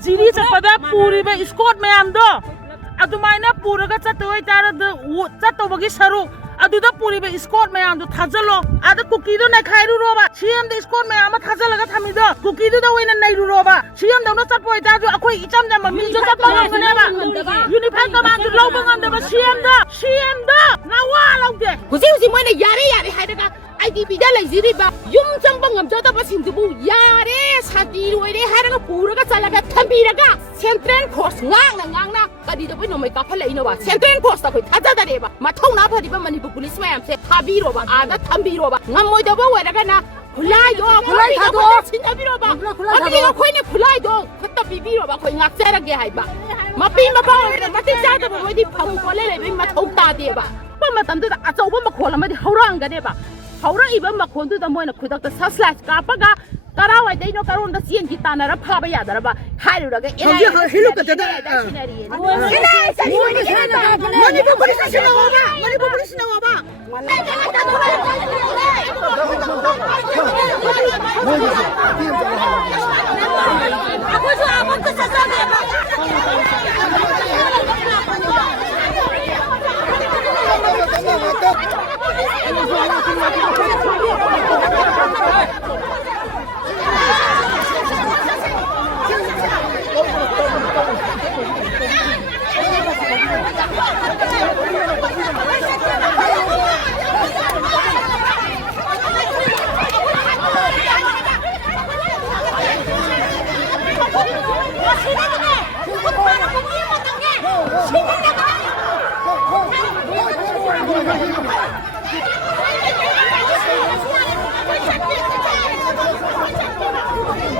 지리 잡바다 뿌리베 스콧 매암도 아두마이나 뿌르가 짰더이 따라도 짰더버기 서로 아두다 뿌리베 스콧 매암도 타절로 아다 쿠키도 내 카이루로바 시엠데 스콧 매암아 타절라가 탑니다 쿠키도다 왜는 내루로바 시엠도 짰보이 따도 아코이 이짬잠마 민조 짰보이 그네바 유니파이 가만도 로봉한데바 시엠다 나와 라우게 후지 뭐네 야래 하다가 IDB다 라이지리바 юм정방 감저다바 신두부 야래 사디로이레 하다가 부르가 잘라가 탐비라가 센트럴 코스 ngang kadi bai no mai ka phalai no ba central post ta khoi thaja da re ba ma thongna phadi ba Manipur Police mayam se thabi ro ba ada thambi ro ba ngamoi da ba wera ga na khulai do sindabi ro ba abi ro khoi ne khulai do khatta bibi ro ba khoi ngak cha ra ge hai ba ma pi ma ba ma ti cha da ba moi di phau ko le bai ma thong ta de ba ma tam da achau ba ma khol ma di haurang ga de ba haurang iba ma khon du da moi na khudak ta slash ka pa ga Karawai dai no karon da sien ki tanara phaba ya daraba hairuga Khongjang hilu ka tada Manipur Police na waba Ako so amon ko sa sabi